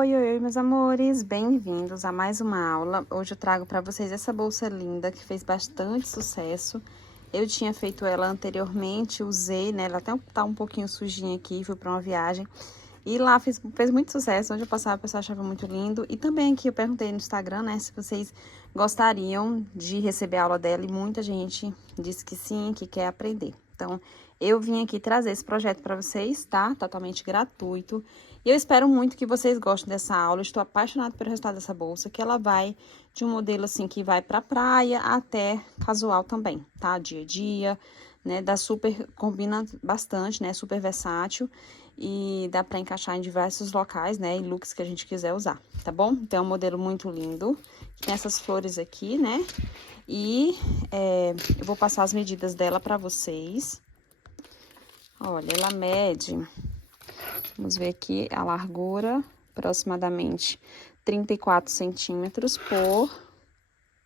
Oi, oi, oi, meus amores, bem-vindos a mais uma aula. Hoje eu trago para vocês essa bolsa linda que fez bastante sucesso. Eu tinha feito ela anteriormente, usei, né? Ela até tá um pouquinho sujinha aqui, fui para uma viagem. E lá fez muito sucesso, onde eu passava, o pessoal achava muito lindo. E também aqui eu perguntei no Instagram, né, se vocês gostariam de receber a aula dela. E muita gente disse que sim, que quer aprender. Então, eu vim aqui trazer esse projeto para vocês, tá? Totalmente gratuito. E eu espero muito que vocês gostem dessa aula. Eu estou apaixonada pelo resultado dessa bolsa, que ela vai de um modelo assim que vai pra praia até casual também, tá? Dia a dia, né? Combina bastante, né? Super versátil e dá pra encaixar em diversos locais, né? E looks que a gente quiser usar, tá bom? Então, é um modelo muito lindo. Tem essas flores aqui, né? E eu vou passar as medidas dela pra vocês. Olha, ela mede, vamos ver aqui a largura, aproximadamente 34 centímetros por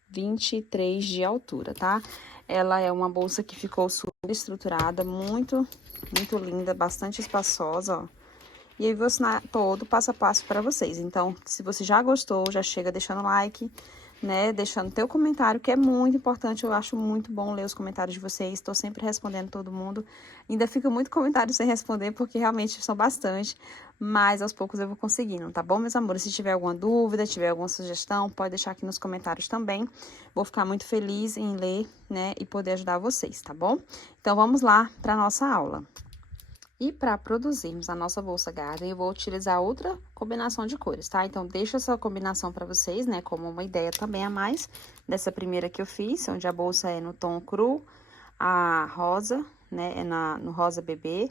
23 de altura, tá? Ela é uma bolsa que ficou super estruturada, muito linda, bastante espaçosa, ó. E aí, vou ensinar todo passo a passo para vocês. Então, se você já gostou, já chega deixando like, né? Deixando teu comentário, que é muito importante. Eu acho muito bom ler os comentários de vocês. Estou sempre respondendo todo mundo. Ainda fica muito comentário sem responder, porque realmente são bastante. Mas aos poucos eu vou conseguindo, tá bom, meus amores? Se tiver alguma dúvida, tiver alguma sugestão, pode deixar aqui nos comentários também. Vou ficar muito feliz em ler, né? E poder ajudar vocês, tá bom? Então, vamos lá para nossa aula. E para produzirmos a nossa bolsa Garden, eu vou utilizar outra combinação de cores, tá? Então, deixo essa combinação para vocês, né, como uma ideia também a mais dessa primeira que eu fiz, onde a bolsa é no tom cru, a rosa, né, no rosa bebê,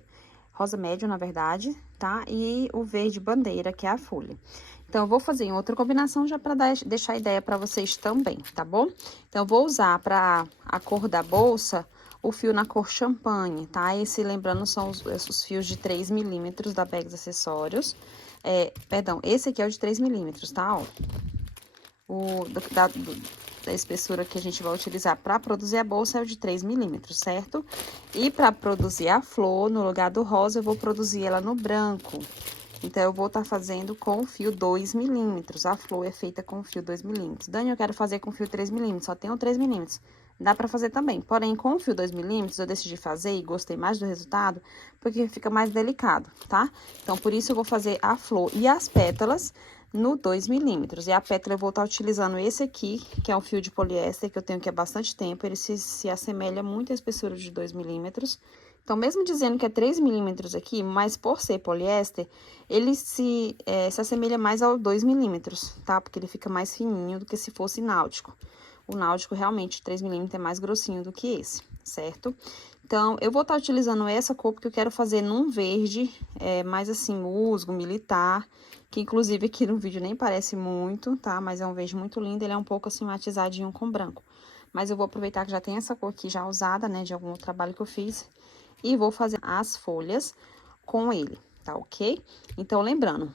rosa médio, na verdade, tá? E o verde bandeira, que é a folha. Então, eu vou fazer em outra combinação já para deixar a ideia para vocês também, tá bom? Então, eu vou usar para a cor da bolsa o fio na cor champanhe, tá? Esse, lembrando, são esses fios de 3 milímetros da Bags Acessórios. Perdão, esse aqui é o de 3 milímetros, tá? Ó, da espessura que a gente vai utilizar para produzir a bolsa é o de 3 milímetros, certo? E para produzir a flor, no lugar do rosa, eu vou produzir ela no branco. Então, eu vou estar fazendo com o fio 2 milímetros. A flor é feita com o fio 2 milímetros. Dani, eu quero fazer com o fio 3 milímetros, só tenho 3 milímetros. Dá pra fazer também. Porém, com o fio 2 milímetros, eu decidi fazer e gostei mais do resultado, porque fica mais delicado, tá? Então, por isso, eu vou fazer a flor e as pétalas no 2 milímetros. E a pétala eu vou estar utilizando esse aqui, que é um fio de poliéster, que eu tenho aqui há bastante tempo. Ele se assemelha muito à espessura de 2 milímetros. Então, mesmo dizendo que é 3 milímetros aqui, mas por ser poliéster, ele se assemelha mais ao 2 milímetros, tá? Porque ele fica mais fininho do que se fosse náutico. O náutico, realmente, 3 milímetros é mais grossinho do que esse, certo? Então, eu vou estar utilizando essa cor porque eu quero fazer num verde, mais assim, musgo, militar, que inclusive aqui no vídeo nem parece muito, tá? Mas é um verde muito lindo, ele é um pouco assim matizadinho com branco. Mas eu vou aproveitar que já tem essa cor aqui já usada, né, de algum outro trabalho que eu fiz, e vou fazer as folhas com ele, tá ok? Então, lembrando,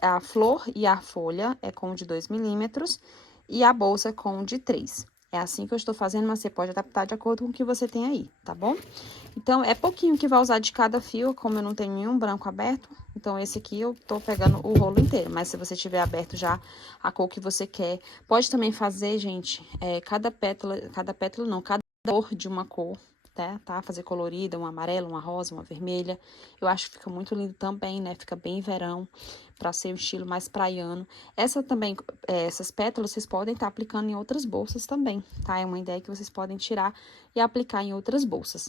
a flor e a folha é com de 2 milímetros e a bolsa é com de 3. É assim que eu estou fazendo, mas você pode adaptar de acordo com o que você tem aí, tá bom? Então, é pouquinho que vai usar de cada fio, como eu não tenho nenhum branco aberto, então esse aqui eu tô pegando o rolo inteiro. Mas se você tiver aberto já a cor que você quer, pode também fazer, gente, cada pétala não, cada cor de uma cor, tá? Fazer colorida, uma amarela, uma rosa, uma vermelha. Eu acho que fica muito lindo também, né? Fica bem verão, pra ser um estilo mais praiano. Essas pétalas vocês podem estar aplicando em outras bolsas também, tá? É uma ideia que vocês podem tirar e aplicar em outras bolsas.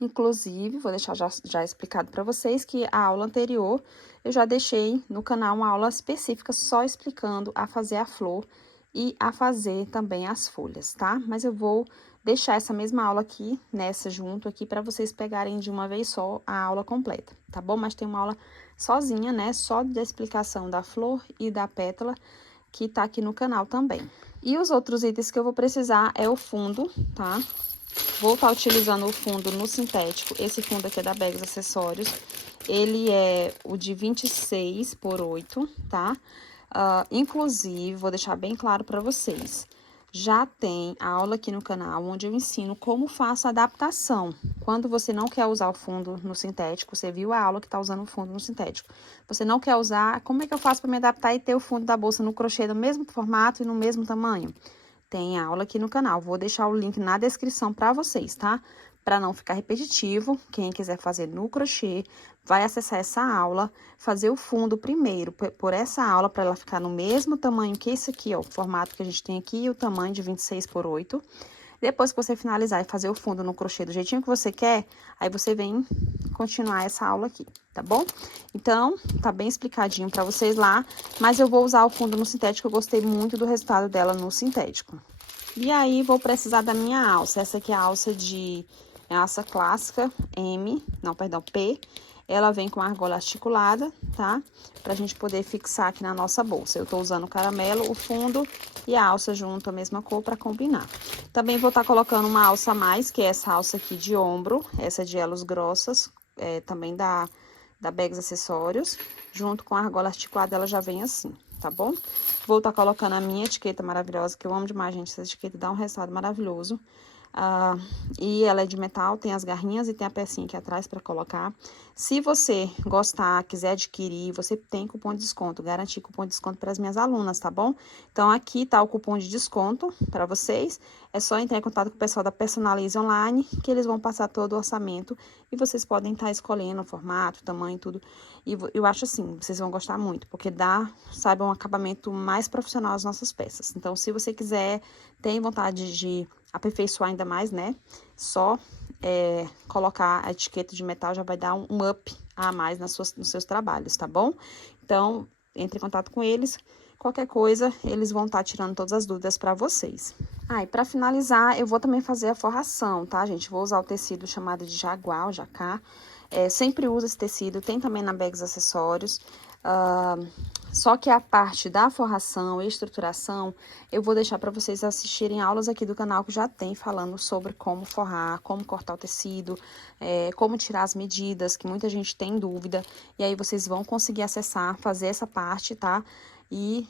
Inclusive, vou deixar já explicado para vocês que a aula anterior eu já deixei no canal uma aula específica só explicando a fazer a flor e a fazer também as folhas, tá? Mas eu vou deixar essa mesma aula aqui, junto aqui, para vocês pegarem de uma vez só a aula completa, tá bom? Mas tem uma aula sozinha, né? Só da explicação da flor e da pétala, que tá aqui no canal também. E os outros itens que eu vou precisar é o fundo, tá? Vou estar utilizando o fundo no sintético. Esse fundo aqui é da Bags Acessórios. Ele é o de 26 por 8, tá? Inclusive, vou deixar bem claro pra vocês. já tem a aula aqui no canal onde eu ensino como faço a adaptação. Quando você não quer usar o fundo no sintético, você viu a aula que tá usando o fundo no sintético. Você não quer usar, como é que eu faço para me adaptar e ter o fundo da bolsa no crochê do mesmo formato e no mesmo tamanho? Tem aula aqui no canal. Vou deixar o link na descrição para vocês, tá? Para não ficar repetitivo, quem quiser fazer no crochê, vai acessar essa aula, fazer o fundo primeiro por essa aula, para ela ficar no mesmo tamanho que esse aqui, ó, o formato que a gente tem aqui, o tamanho de 26 por 8. Depois que você finalizar e fazer o fundo no crochê do jeitinho que você quer, aí você vem continuar essa aula aqui, tá bom? Então, tá bem explicadinho pra vocês lá, mas eu vou usar o fundo no sintético, eu gostei muito do resultado dela no sintético. E aí, vou precisar da minha alça, essa aqui é a alça é a alça clássica P. Ela vem com argola articulada, tá? Pra gente poder fixar aqui na nossa bolsa. Eu tô usando o caramelo, o fundo e a alça junto, a mesma cor, pra combinar. Também vou estar colocando uma alça a mais, que é essa alça aqui de ombro, essa de elos grossas, também da Bags Acessórios. Junto com a argola articulada, ela já vem assim, tá bom? Vou estar colocando a minha etiqueta maravilhosa, que eu amo demais, gente. Essa etiqueta dá um resultado maravilhoso. E ela é de metal, tem as garrinhas e tem a pecinha aqui atrás para colocar. Se você gostar, quiser adquirir, você tem cupom de desconto, garanti cupom de desconto para as minhas alunas, tá bom? Então, aqui tá o cupom de desconto para vocês. É só entrar em contato com o pessoal da Personalize Online, que eles vão passar todo o orçamento e vocês podem estar escolhendo o formato, o tamanho, tudo. E eu acho assim, vocês vão gostar muito, porque dá, sabe, um acabamento mais profissional às nossas peças. Então, se você quiser, tem vontade de aperfeiçoar ainda mais, né? Só colocar a etiqueta de metal já vai dar um up a mais nos seus trabalhos, tá bom? Então, entre em contato com eles. Qualquer coisa, eles vão estar tirando todas as dúvidas para vocês. E para finalizar, eu vou também fazer a forração, tá, gente? Vou usar o tecido chamado de jaguar, ou jacá. Sempre uso esse tecido, tem também na Bags Acessórios. Só que a parte da forração e estruturação, eu vou deixar para vocês assistirem aulas aqui do canal que já tem falando sobre como forrar, como cortar o tecido, como tirar as medidas, que muita gente tem dúvida. E aí vocês vão conseguir acessar, fazer essa parte, tá? E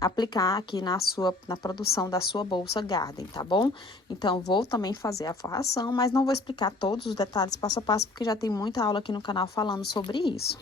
aplicar aqui na produção da sua bolsa Garden, tá bom? Então, vou também fazer a forração, mas não vou explicar todos os detalhes passo a passo, porque já tem muita aula aqui no canal falando sobre isso.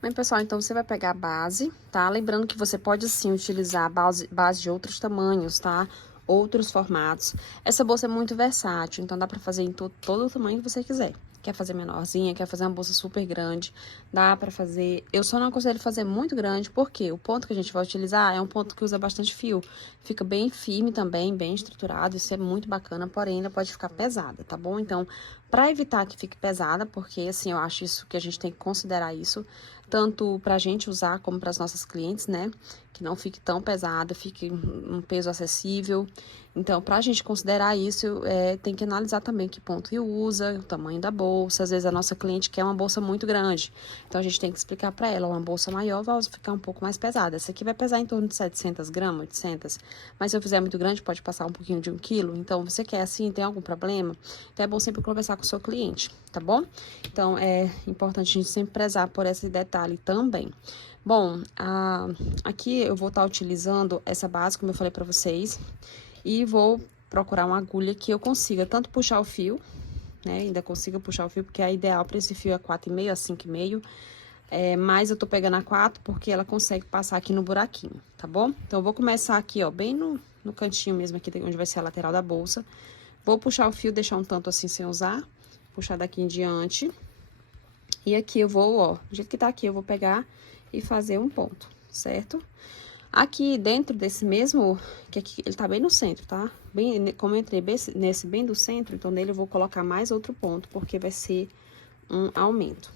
Bem, pessoal, então você vai pegar a base, tá? Lembrando que você pode, sim, utilizar base de outros tamanhos, tá? Outros formatos. Essa bolsa é muito versátil, então dá pra fazer em todo o tamanho que você quiser. Quer fazer menorzinha, quer fazer uma bolsa super grande, dá pra fazer... Eu só não aconselho fazer muito grande, porque o ponto que a gente vai utilizar é um ponto que usa bastante fio. Fica bem firme também, bem estruturado, isso é muito bacana, porém ainda pode ficar pesada, tá bom? Então, pra evitar que fique pesada, porque assim, eu acho isso que a gente tem que considerar isso, tanto pra gente usar como para as nossas clientes, né? Que não fique tão pesada, fique um peso acessível. Então, pra gente considerar isso, tem que analisar também que ponto que usa, o tamanho da bolsa. Às vezes a nossa cliente quer uma bolsa muito grande, então a gente tem que explicar pra ela, uma bolsa maior vai ficar um pouco mais pesada. Essa aqui vai pesar em torno de 700 gramas, 800, mas se eu fizer muito grande, pode passar um pouquinho de 1 quilo. Então, você quer assim, tem algum problema? Então, é bom sempre conversar com o seu cliente, tá bom? Então, é importante a gente sempre prezar por esse detalhe também. Bom, aqui eu vou estar utilizando essa base, como eu falei pra vocês, e vou procurar uma agulha que eu consiga tanto puxar o fio, né, ainda consiga puxar o fio, porque a ideal para esse fio é 4,5 a 5,5, mas eu tô pegando a 4 porque ela consegue passar aqui no buraquinho, tá bom? Então, eu vou começar aqui, ó, bem no cantinho mesmo aqui, onde vai ser a lateral da bolsa. Vou puxar o fio, deixar um tanto assim sem usar, puxar daqui em diante. E aqui eu vou, ó, do jeito que tá aqui, eu vou pegar e fazer um ponto, certo? Aqui dentro desse mesmo, que aqui ele tá bem no centro, tá? Bem, como eu entrei nesse bem do centro, então nele eu vou colocar mais outro ponto, porque vai ser um aumento,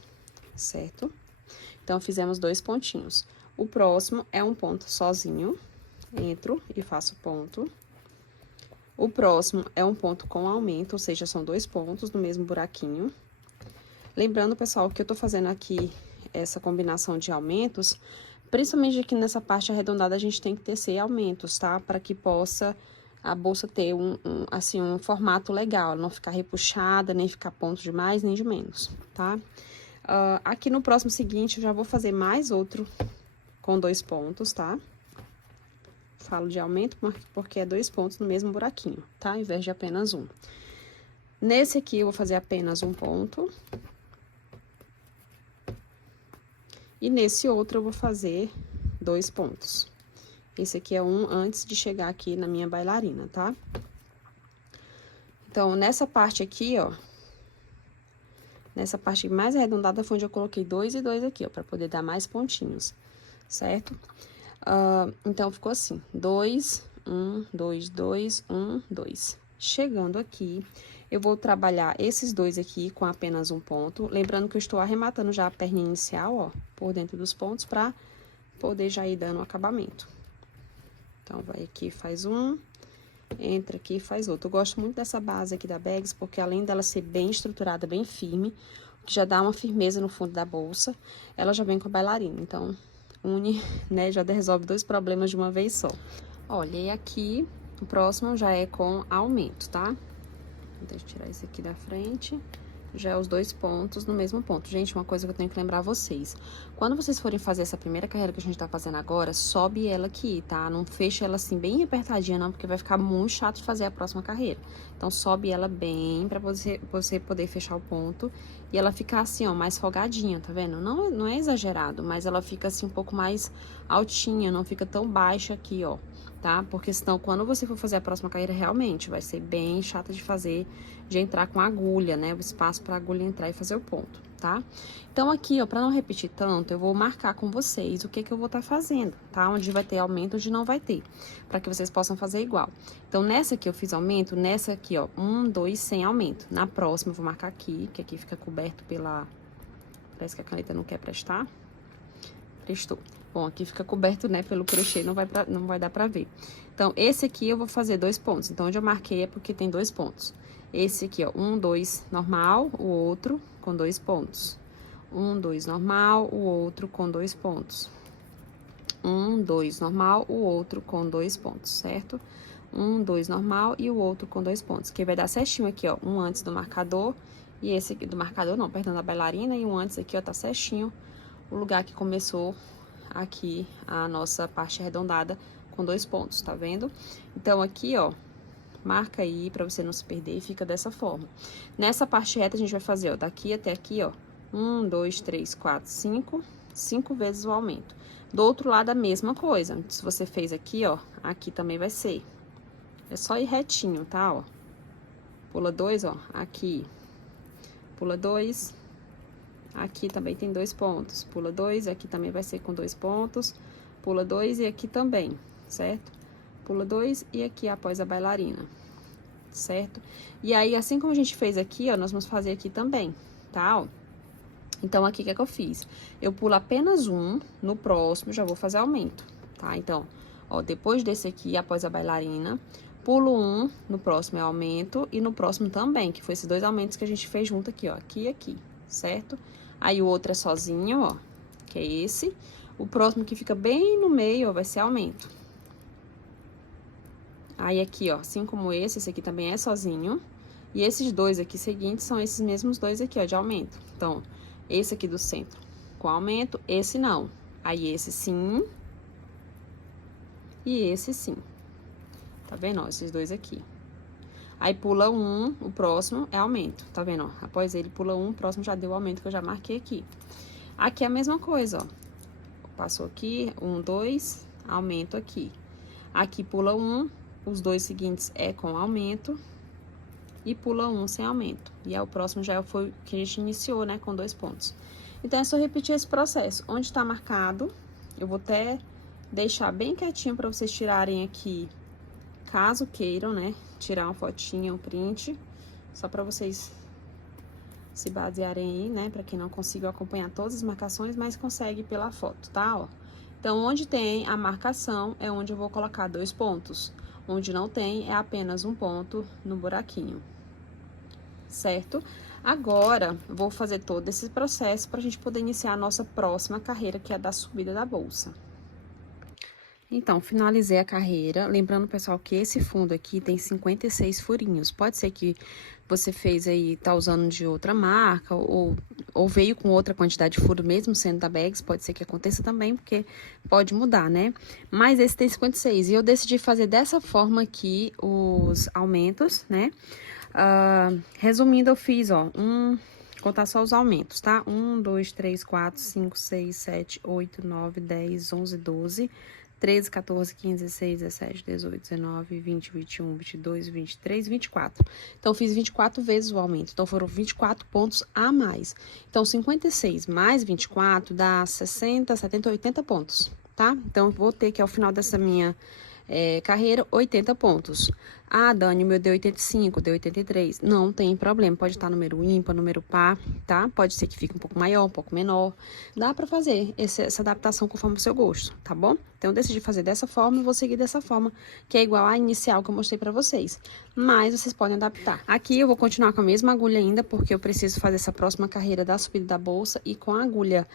certo? Então, fizemos 2 pontinhos. O próximo é um ponto sozinho, entro e faço ponto. O próximo é um ponto com aumento, ou seja, são 2 pontos no mesmo buraquinho. Lembrando, pessoal, que eu tô fazendo aqui essa combinação de aumentos, principalmente aqui nessa parte arredondada, a gente tem que tecer aumentos, tá? Para que possa a bolsa ter assim, um formato legal, não ficar repuxada, nem ficar ponto de mais, nem de menos, tá? Aqui no próximo seguinte, eu já vou fazer mais outro com 2 pontos, tá? Falo de aumento porque é 2 pontos no mesmo buraquinho, tá? Ao invés de apenas um. Nesse aqui, eu vou fazer apenas um ponto. E nesse outro, eu vou fazer 2 pontos. Esse aqui é um antes de chegar aqui na minha bailarina, tá? Então, nessa parte aqui, ó. Nessa parte mais arredondada foi onde eu coloquei 2 e 2 aqui, ó, pra poder dar mais pontinhos, certo? Então, ficou assim, 2, 1, 2, 2, 1, 2. Chegando aqui, eu vou trabalhar esses dois aqui com apenas um ponto. Lembrando que eu estou arrematando já a perninha inicial, ó, por dentro dos pontos, pra poder já ir dando o acabamento. Então, vai aqui, faz um, entra aqui e faz outro. Eu gosto muito dessa base aqui da Bags, porque além dela ser bem estruturada, bem firme, que já dá uma firmeza no fundo da bolsa, ela já vem com a bailarina, então une, né, já resolve 2 problemas de uma vez só. Olha, e aqui, o próximo já é com aumento, tá? Deixa eu tirar esse aqui da frente. Já é os 2 pontos no mesmo ponto. Gente, uma coisa que eu tenho que lembrar vocês. Quando vocês forem fazer essa primeira carreira que a gente tá fazendo agora, sobe ela aqui, tá? Não fecha ela assim bem apertadinha não, porque vai ficar muito chato de fazer a próxima carreira. Então, sobe ela bem pra você poder fechar o ponto. E ela ficar assim, ó, mais folgadinha, tá vendo? Não é exagerado, mas ela fica assim um pouco mais altinha, não fica tão baixa aqui, ó. Tá? Porque senão, quando você for fazer a próxima carreira, realmente vai ser bem chata de fazer, de entrar com a agulha, né? O espaço pra agulha entrar e fazer o ponto, tá? Então, aqui, ó, pra não repetir tanto, eu vou marcar com vocês o que eu vou estar fazendo, tá? Onde vai ter aumento, onde não vai ter, pra que vocês possam fazer igual. Então, nessa aqui eu fiz aumento, nessa aqui, ó, 1, 2, sem aumento. Na próxima, eu vou marcar aqui, que aqui fica coberto pela... Parece que a caneta não quer prestar. Prestou. Bom, aqui fica coberto, né, pelo crochê, não vai dar pra ver. Então, esse aqui eu vou fazer 2 pontos. Então, onde eu marquei é porque tem 2 pontos. Esse aqui, ó, 1, 2, normal, o outro com 2 pontos. 1, 2, normal, o outro com 2 pontos. 1, 2, normal, o outro com 2 pontos, certo? 1, 2, normal e o outro com 2 pontos. Que vai dar certinho aqui, ó, um antes do marcador e esse aqui do marcador, não, perdão, da bailarina, e um antes aqui, ó, tá certinho o lugar que começou aqui a nossa parte arredondada com 2 pontos, tá vendo? Então, aqui, ó, marca aí pra você não se perder e fica dessa forma. Nessa parte reta, a gente vai fazer, ó, daqui até aqui, ó, 1, 2, 3, 4, 5, 5 vezes o aumento. Do outro lado, a mesma coisa. Se você fez aqui, ó, aqui também vai ser. É só ir retinho, tá, ó. Pula 2, ó, aqui. Pula 2. Aqui também tem 2 pontos. Pula 2, aqui também vai ser com 2 pontos. Pula 2 e aqui também, certo? Pula 2 e aqui após a bailarina, certo? E aí, assim como a gente fez aqui, ó, nós vamos fazer aqui também, tá? Ó. Então, aqui, o que é que eu fiz? Eu pulo apenas um, no próximo já vou fazer aumento, tá? Então, ó, depois desse aqui, após a bailarina, pulo um, no próximo é aumento, e no próximo também, que foi esses 2 aumentos que a gente fez junto aqui, ó, aqui e aqui, certo? Aí, o outro é sozinho, ó, que é esse. O próximo que fica bem no meio, ó, vai ser aumento. Aí, aqui, ó, assim como esse aqui também é sozinho. E esses 2 aqui seguintes são esses mesmos 2 aqui, ó, de aumento. Então, esse aqui do centro com aumento, esse não. Aí, esse sim. E esse sim. Tá vendo, ó, esses 2 aqui. Aí, pula um, o próximo é aumento, tá vendo, ó? Após ele, pula um, o próximo já deu o aumento que eu já marquei aqui. Aqui é a mesma coisa, ó. Passou aqui, 1, 2, aumento aqui. Aqui pula um, os 2 seguintes é com aumento. E pula um sem aumento. E aí, o próximo já foi o que a gente iniciou, né, com 2 pontos. Então, é só repetir esse processo. Onde tá marcado, eu vou até deixar bem quietinho pra vocês tirarem aqui, caso queiram, né, tirar uma fotinha, um print, só pra vocês se basearem aí, né, pra quem não conseguiu acompanhar todas as marcações, mas consegue pela foto, tá, ó. Então, onde tem a marcação é onde eu vou colocar 2 pontos. Onde não tem, é apenas um ponto no buraquinho. Certo? Agora, vou fazer todo esse processo pra gente poder iniciar a nossa próxima carreira, que é a da subida da bolsa. Então, finalizei a carreira. Lembrando, pessoal, que esse fundo aqui tem 56 furinhos. Pode ser que você fez aí, tá usando de outra marca, ou veio com outra quantidade de furo, mesmo sendo da Bags. Pode ser que aconteça também, porque pode mudar, né? Mas esse tem 56. E eu decidi fazer dessa forma aqui os aumentos, né? Resumindo, eu fiz, ó, contar só os aumentos, tá? 1, 2, 3, 4, 5, 6, 7, 8, 9, 10, 11, 12, 13, 14, 15, 16, 17, 18, 19, 20, 21, 22, 23, 24. Então, eu fiz 24 vezes o aumento. Então, foram 24 pontos a mais. Então, 56 mais 24 dá 60, 70, 80 pontos, tá? Então, eu vou ter que, ao final dessa minha carreira, 80 pontos. Ah, Dani, meu deu 85, deu 83. Não tem problema, pode estar número ímpar, número par, tá? Pode ser que fique um pouco maior, um pouco menor. Dá pra fazer essa adaptação conforme o seu gosto, tá bom? Então, eu decidi fazer dessa forma e vou seguir dessa forma, que é igual à inicial que eu mostrei pra vocês. Mas, vocês podem adaptar. Aqui, eu vou continuar com a mesma agulha ainda, porque eu preciso fazer essa próxima carreira da subida da bolsa e com a agulha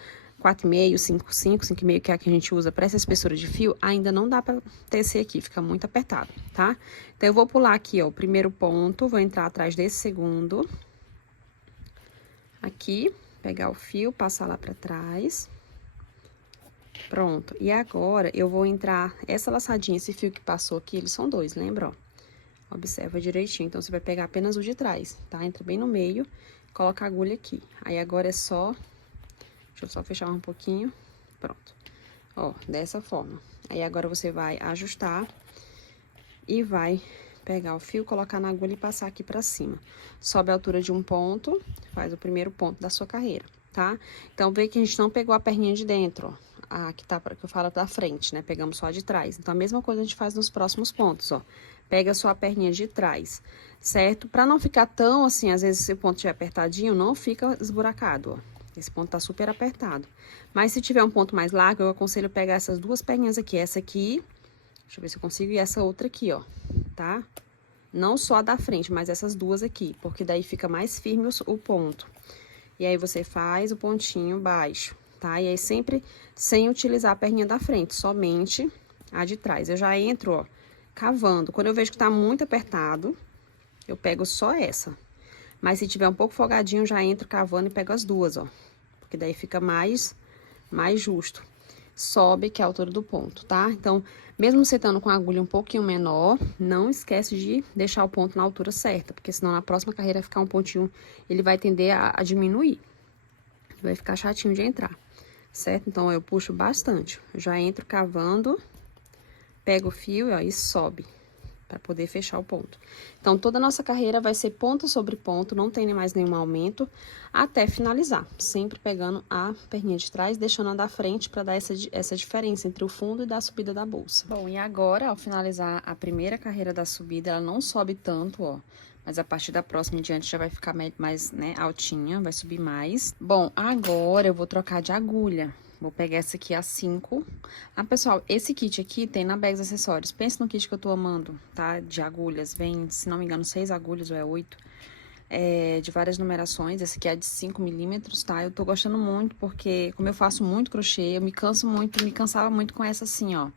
4,5, 5,5, 5,5, que é a que a gente usa para essa espessura de fio, ainda não dá para tecer aqui, fica muito apertado, tá? Então, eu vou pular aqui, ó, o primeiro ponto, vou entrar atrás desse segundo. Aqui, pegar o fio, passar lá para trás. Pronto. E agora, eu vou entrar, essa laçadinha, esse fio que passou aqui, eles são dois, lembra, ó? Observa direitinho. Então, você vai pegar apenas o de trás, tá? Entra bem no meio, coloca a agulha aqui. Aí, agora é só... Deixa eu só fechar um pouquinho. Pronto. Ó, dessa forma. Aí, agora você vai ajustar e vai pegar o fio, colocar na agulha e passar aqui pra cima. Sobe a altura de um ponto, faz o primeiro ponto da sua carreira, tá? Então, vê que a gente não pegou a perninha de dentro, ó. A que tá, que eu falo da frente, né? Pegamos só a de trás. Então, a mesma coisa a gente faz nos próximos pontos, ó. Pega só a perninha de trás, certo? Pra não ficar tão assim, às vezes, se o ponto estiver apertadinho, não fica esburacado, ó. Esse ponto tá super apertado. Mas se tiver um ponto mais largo, eu aconselho pegar essas duas perninhas aqui. Essa aqui, deixa eu ver se eu consigo, e essa outra aqui, ó, tá? Não só a da frente, mas essas duas aqui, porque daí fica mais firme o ponto. E aí, você faz o pontinho baixo, tá? E aí, sempre sem utilizar a perninha da frente, somente a de trás. Eu já entro, ó, cavando. Quando eu vejo que tá muito apertado, eu pego só essa. Mas se tiver um pouco folgadinho, já entro cavando e pego as duas, ó. Porque daí fica mais justo. Sobe, que é a altura do ponto, tá? Então, mesmo você estando com a agulha um pouquinho menor, não esquece de deixar o ponto na altura certa. Porque senão, na próxima carreira, ficar um pontinho, ele vai tender a diminuir. Vai ficar chatinho de entrar, certo? Então, eu puxo bastante. Já entro cavando, pego o fio, ó, e sobe, para poder fechar o ponto. Então, toda a nossa carreira vai ser ponto sobre ponto, não tem mais nenhum aumento, até finalizar. Sempre pegando a perninha de trás, deixando a da frente, para dar essa diferença entre o fundo e da subida da bolsa. Bom, e agora, ao finalizar a primeira carreira da subida, ela não sobe tanto, ó. Mas a partir da próxima em diante já vai ficar mais, né, altinha, vai subir mais. Bom, agora eu vou trocar de agulha. Vou pegar essa aqui, a 5. Ah, pessoal, esse kit aqui tem na Bags Acessórios. Pensa no kit que eu tô amando, tá? De agulhas. Vem, se não me engano, 6 agulhas ou é 8. De várias numerações. Esse aqui é de 5 milímetros, tá? Eu tô gostando muito porque, como eu faço muito crochê, eu me cansava muito com essa assim, ó.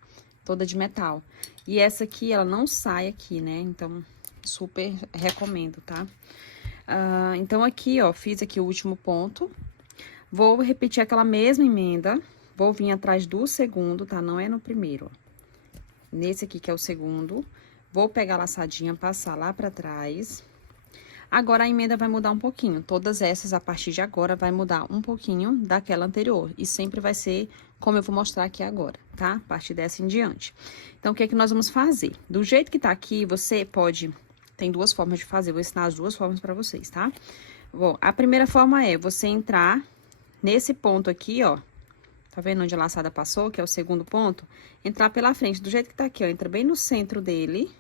Toda de metal. E essa aqui, ela não sai aqui, né? Então, super recomendo, tá? Então, aqui, ó, fiz aqui o último ponto. Vou repetir aquela mesma emenda, vou vir atrás do segundo, tá? Não é no primeiro, ó. Nesse aqui que é o segundo, vou pegar a laçadinha, passar lá pra trás. Agora, a emenda vai mudar um pouquinho. Todas essas, a partir de agora, vai mudar um pouquinho daquela anterior. E sempre vai ser como eu vou mostrar aqui agora, tá? A partir dessa em diante. Então, o que é que nós vamos fazer? Do jeito que tá aqui, você pode... Tem duas formas de fazer, vou ensinar as duas formas pra vocês, tá? Bom, a primeira forma é você entrar... Nesse ponto aqui, ó, tá vendo onde a laçada passou, que é o segundo ponto? Entrar pela frente, do jeito que tá aqui, ó, entra bem no centro dele.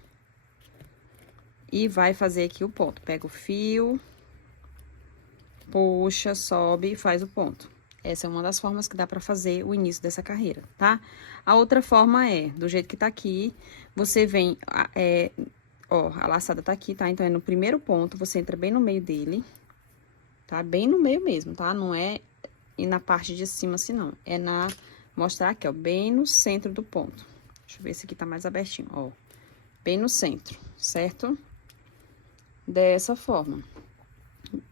E vai fazer aqui o ponto. Pega o fio, puxa, sobe e faz o ponto. Essa é uma das formas que dá pra fazer o início dessa carreira, tá? A outra forma é, do jeito que tá aqui, você vem, ó, a laçada tá aqui, tá? Então, é no primeiro ponto, você entra bem no meio dele, tá? Bem no meio mesmo, tá? Não é... E na parte de cima, assim, não. É mostrar aqui, ó, bem no centro do ponto. Deixa eu ver se aqui tá mais abertinho, ó. Bem no centro, certo? Dessa forma.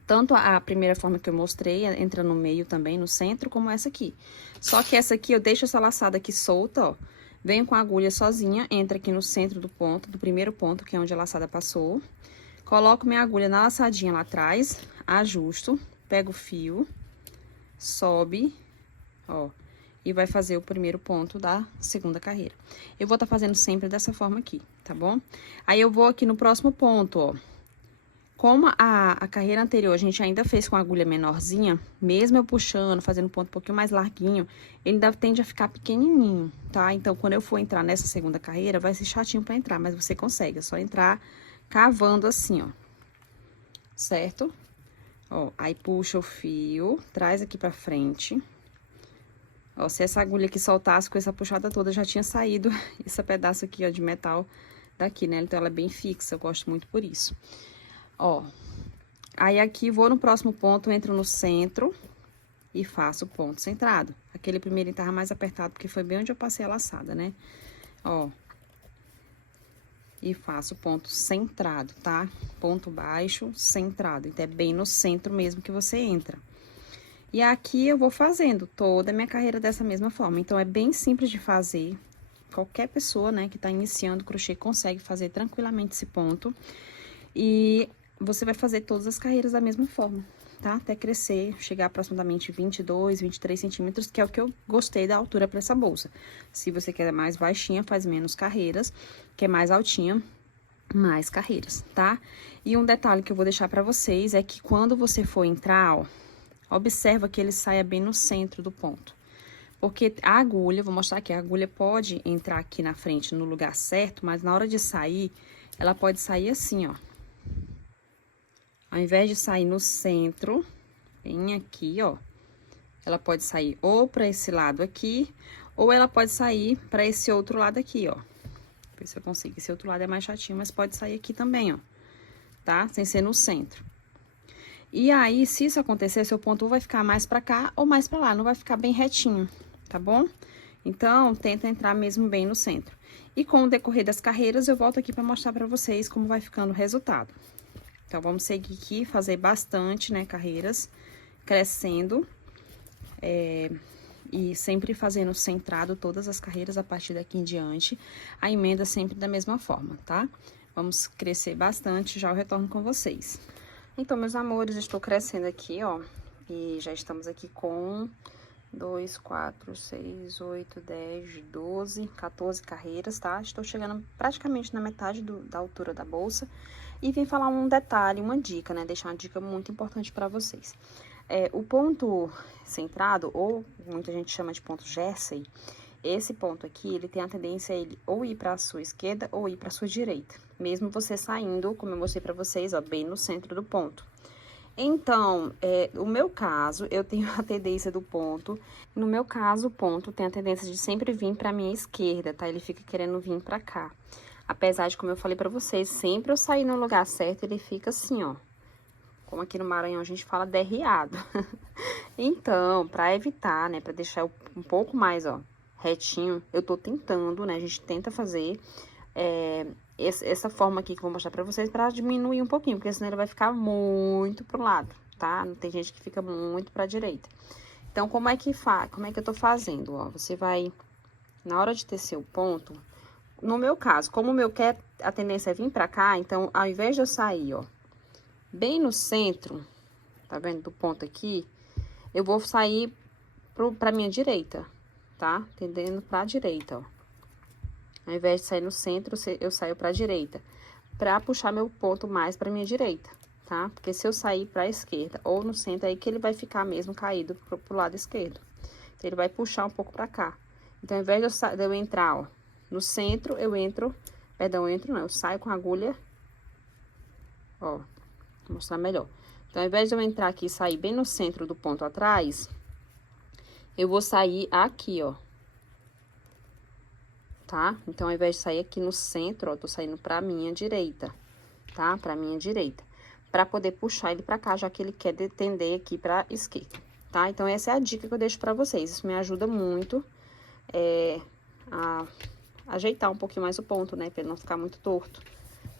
Tanto a primeira forma que eu mostrei, entra no meio também, no centro, como essa aqui. Só que essa aqui, eu deixo essa laçada aqui solta, ó. Venho com a agulha sozinha, entra aqui no centro do ponto, do primeiro ponto, que é onde a laçada passou. Coloco minha agulha na laçadinha lá atrás, ajusto, pego o fio, sobe, ó. E vai fazer o primeiro ponto da segunda carreira. Eu vou estar fazendo sempre dessa forma aqui, tá bom? Aí, eu vou aqui no próximo ponto, ó. Como a carreira anterior a gente ainda fez com a agulha menorzinha, mesmo eu puxando, fazendo um ponto um pouquinho mais larguinho, ele ainda tende a ficar pequenininho, tá? Então, quando eu for entrar nessa segunda carreira, vai ser chatinho pra entrar, mas você consegue, é só entrar cavando assim, ó. Certo? Ó, aí puxa o fio, traz aqui pra frente. Ó, se essa agulha aqui soltasse com essa puxada toda, já tinha saído esse pedaço aqui, ó, de metal daqui, né? Então, ela é bem fixa, eu gosto muito por isso. Ó, aí aqui vou no próximo ponto, entro no centro e faço o ponto centrado. Aquele primeiro tava mais apertado, porque foi bem onde eu passei a laçada, né? Ó. E faço ponto centrado, tá? Ponto baixo, centrado. Então, é bem no centro mesmo que você entra. E aqui eu vou fazendo toda a minha carreira dessa mesma forma. Então, é bem simples de fazer. Qualquer pessoa, né, que tá iniciando crochê consegue fazer tranquilamente esse ponto. E você vai fazer todas as carreiras da mesma forma, tá? Até crescer, chegar aproximadamente 22, 23 centímetros, que é o que eu gostei da altura para essa bolsa. Se você quer mais baixinha, faz menos carreiras, quer mais altinha, mais carreiras, tá? E um detalhe que eu vou deixar para vocês é que quando você for entrar, ó, observa que ele saia bem no centro do ponto. Porque a agulha, vou mostrar aqui, a agulha pode entrar aqui na frente no lugar certo, mas na hora de sair, ela pode sair assim, ó. Ao invés de sair no centro, bem aqui, ó, ela pode sair ou para esse lado aqui, ou ela pode sair para esse outro lado aqui, ó. Ver se eu consigo. Esse outro lado é mais chatinho, mas pode sair aqui também, ó, tá? Sem ser no centro. E aí, se isso acontecer, seu ponto vai ficar mais para cá ou mais para lá, não vai ficar bem retinho, tá bom? Então, tenta entrar mesmo bem no centro. E com o decorrer das carreiras, eu volto aqui para mostrar para vocês como vai ficando o resultado. Então, vamos seguir aqui, fazer bastante, né, carreiras, crescendo, e sempre fazendo centrado todas as carreiras a partir daqui em diante, a emenda sempre da mesma forma, tá? Vamos crescer bastante, já eu retorno com vocês. Então, meus amores, estou crescendo aqui, ó, e já estamos aqui com 2, 4, 6, 8, 10, 12, 14 carreiras, tá? Estou chegando praticamente na metade da altura da bolsa. E vim falar um detalhe, uma dica, né? Deixar uma dica muito importante para vocês. O ponto centrado, ou muita gente chama de ponto Jersey, esse ponto aqui, ele tem a tendência a ele ou ir para a sua esquerda ou ir para a sua direita. Mesmo você saindo, como eu mostrei para vocês, ó, bem no centro do ponto. Então, no meu caso, eu tenho a tendência do ponto. No meu caso, o ponto tem a tendência de sempre vir para minha esquerda, tá? Ele fica querendo vir para cá. Apesar de, como eu falei pra vocês, sempre eu sair no lugar certo, ele fica assim, ó. Como aqui no Maranhão a gente fala derriado. Então, pra evitar, né, pra deixar um pouco mais, ó, retinho, eu tô tentando, né, a gente tenta fazer essa forma aqui que eu vou mostrar pra vocês pra diminuir um pouquinho, porque senão ele vai ficar muito pro lado, tá? Tem gente que fica muito pra direita. Então, como é que eu tô fazendo, ó? Você vai, na hora de tecer o ponto... No meu caso, como o meu a tendência é vir pra cá, então, ao invés de eu sair, ó, bem no centro, tá vendo, do ponto aqui, eu vou sair pra minha direita, tá? Tendendo pra direita, ó. Ao invés de sair no centro, eu saio pra direita, pra puxar meu ponto mais pra minha direita, tá? Porque se eu sair pra esquerda ou no centro, aí que ele vai ficar mesmo caído pro lado esquerdo. Então, ele vai puxar um pouco pra cá. Então, ao invés de eu entrar, ó, no centro, eu saio com a agulha, ó, vou mostrar melhor. Então, ao invés de eu entrar aqui e sair bem no centro do ponto atrás, eu vou sair aqui, ó, tá? Então, ao invés de sair aqui no centro, ó, tô saindo pra minha direita, tá? Pra minha direita, pra poder puxar ele pra cá, já que ele quer tender aqui pra esquerda, tá? Então, essa é a dica que eu deixo pra vocês, isso me ajuda muito, ajeitar um pouquinho mais o ponto, né? Pra ele não ficar muito torto.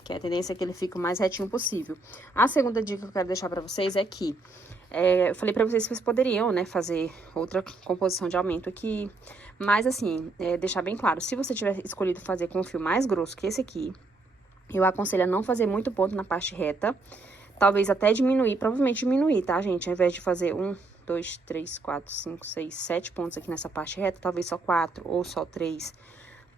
Que a tendência é que ele fique o mais retinho possível. A segunda dica que eu quero deixar pra vocês é que... eu falei pra vocês que vocês poderiam, né, fazer outra composição de aumento aqui. Mas, assim, deixar bem claro. Se você tiver escolhido fazer com um fio mais grosso que esse aqui, eu aconselho a não fazer muito ponto na parte reta. Talvez até diminuir, provavelmente diminuir, tá, gente? Ao invés de fazer 1, 2, 3, 4, 5, 6, 7 pontos aqui nessa parte reta, talvez só 4 ou só 3,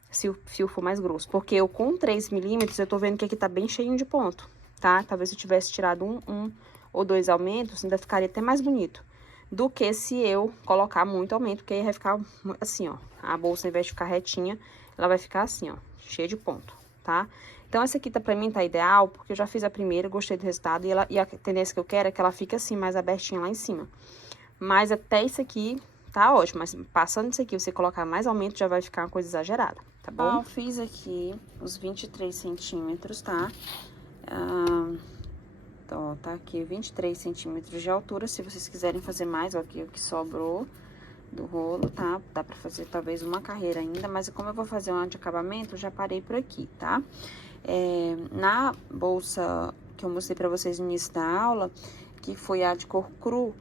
se o fio for mais grosso. Porque eu com 3 milímetros, eu tô vendo que aqui tá bem cheinho de ponto, tá? Talvez se eu tivesse tirado um ou 2 aumentos, ainda ficaria até mais bonito do que se eu colocar muito aumento, porque aí vai ficar assim, ó. A bolsa, ao invés de ficar retinha, ela vai ficar assim, ó, cheia de ponto, tá? Então, essa aqui pra mim tá ideal, porque eu já fiz a primeira, gostei do resultado, e a tendência que eu quero é que ela fique assim, mais abertinha lá em cima. Mas até isso aqui tá ótimo, mas passando isso aqui, você colocar mais aumento, já vai ficar uma coisa exagerada, tá bom? Eu fiz aqui os 23 centímetros, tá? Então, tá aqui 23 centímetros de altura, se vocês quiserem fazer mais, ó, aqui o que sobrou do rolo, tá? Dá pra fazer talvez uma carreira ainda, mas como eu vou fazer um de acabamento, eu já parei por aqui, tá? Na bolsa que eu mostrei pra vocês no início da aula, que foi a de cor cru,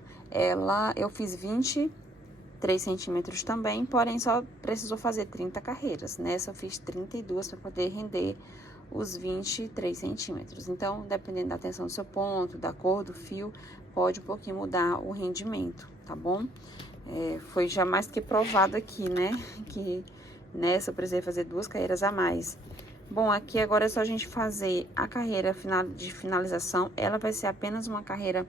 eu fiz 23 centímetros também, porém só precisou fazer 30 carreiras. Nessa eu fiz 32 para poder render os 23 centímetros. Então, dependendo da tensão do seu ponto, da cor do fio, pode um pouquinho mudar o rendimento, tá bom? Foi já mais que provado aqui, né? Que nessa eu precisei fazer 2 carreiras a mais. Bom, aqui agora é só a gente fazer a carreira de finalização. Ela vai ser apenas uma carreira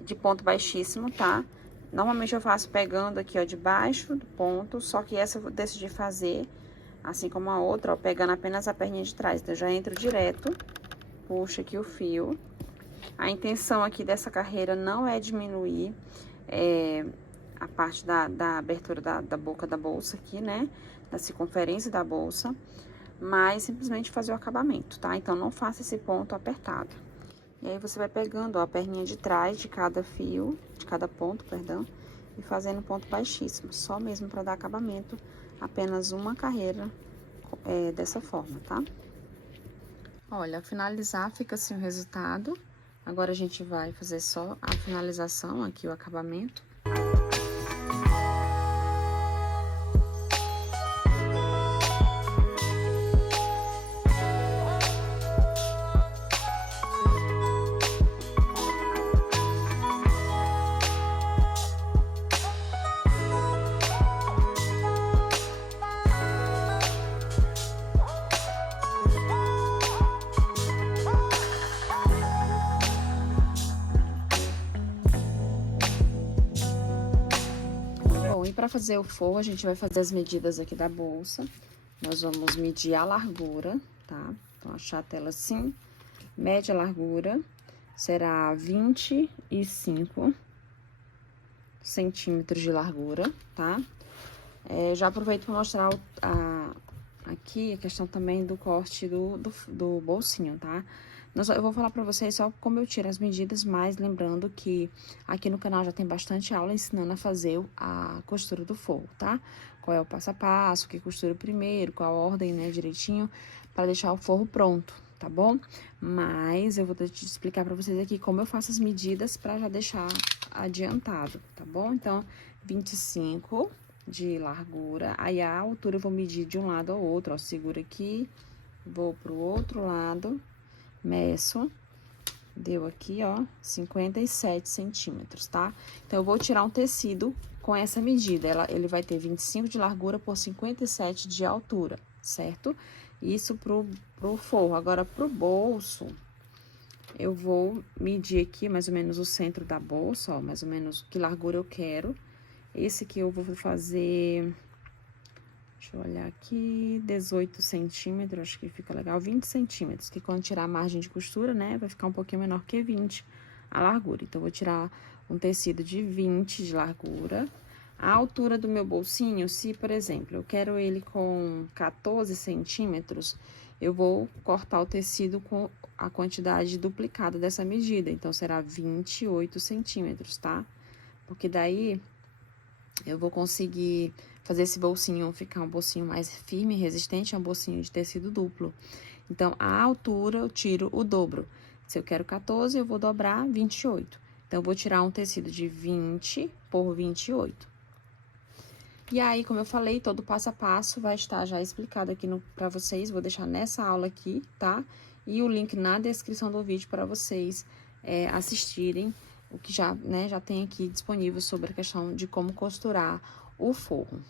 de ponto baixíssimo, tá? Normalmente eu faço pegando aqui, ó, de baixo do ponto, só que essa eu decidi fazer, assim como a outra, ó, pegando apenas a perninha de trás. Então, eu já entro direto, puxo aqui o fio. A intenção aqui dessa carreira não é diminuir a parte da abertura da boca da bolsa aqui, né? Da circunferência da bolsa, mas simplesmente fazer o acabamento, tá? Então, não faça esse ponto apertado. E aí, você vai pegando, ó, a perninha de trás de cada fio, de cada ponto, perdão, e fazendo ponto baixíssimo, só mesmo para dar acabamento, apenas uma carreira dessa forma, tá? Olha, ao finalizar, fica assim o resultado. Agora, a gente vai fazer só a finalização, aqui o acabamento. Bom, e para fazer o forro, a gente vai fazer as medidas aqui da bolsa. Nós vamos medir a largura, tá? Então, achata ela assim, mede a largura, será 25 centímetros de largura, tá? Já aproveito para mostrar aqui a questão também do corte do bolsinho, tá? Eu vou falar pra vocês só como eu tiro as medidas, mas lembrando que aqui no canal já tem bastante aula ensinando a fazer a costura do forro, tá? Qual é o passo a passo, o que costura primeiro, qual a ordem, né, direitinho, para deixar o forro pronto, tá bom? Mas eu vou te explicar pra vocês aqui como eu faço as medidas pra já deixar adiantado, tá bom? Então, 25 de largura, aí a altura eu vou medir de um lado ao outro, ó, seguro aqui, vou pro outro lado, meço, deu aqui, ó, 57 centímetros, tá? Então, eu vou tirar um tecido com essa medida, ele vai ter 25 de largura por 57 de altura, certo? Isso pro forro. Agora, pro bolso, eu vou medir aqui mais ou menos o centro da bolsa, ó, mais ou menos que largura eu quero. Esse aqui eu vou fazer, deixa eu olhar aqui, 18 centímetros, acho que fica legal, 20 centímetros, que quando tirar a margem de costura, né, vai ficar um pouquinho menor que 20 a largura. Então, eu vou tirar um tecido de 20 de largura. A altura do meu bolsinho, se, por exemplo, eu quero ele com 14 centímetros, eu vou cortar o tecido com a quantidade duplicada dessa medida. Então, será 28 centímetros, tá? Porque daí eu vou conseguir fazer esse bolsinho ficar um bolsinho mais firme e resistente, é um bolsinho de tecido duplo. Então, a altura eu tiro o dobro. Se eu quero 14, eu vou dobrar 28. Então, eu vou tirar um tecido de 20 por 28. E aí, como eu falei, todo passo a passo vai estar já explicado aqui pra vocês. Vou deixar nessa aula aqui, tá? E o link na descrição do vídeo para vocês assistirem o que já tem aqui disponível sobre a questão de como costurar o forro.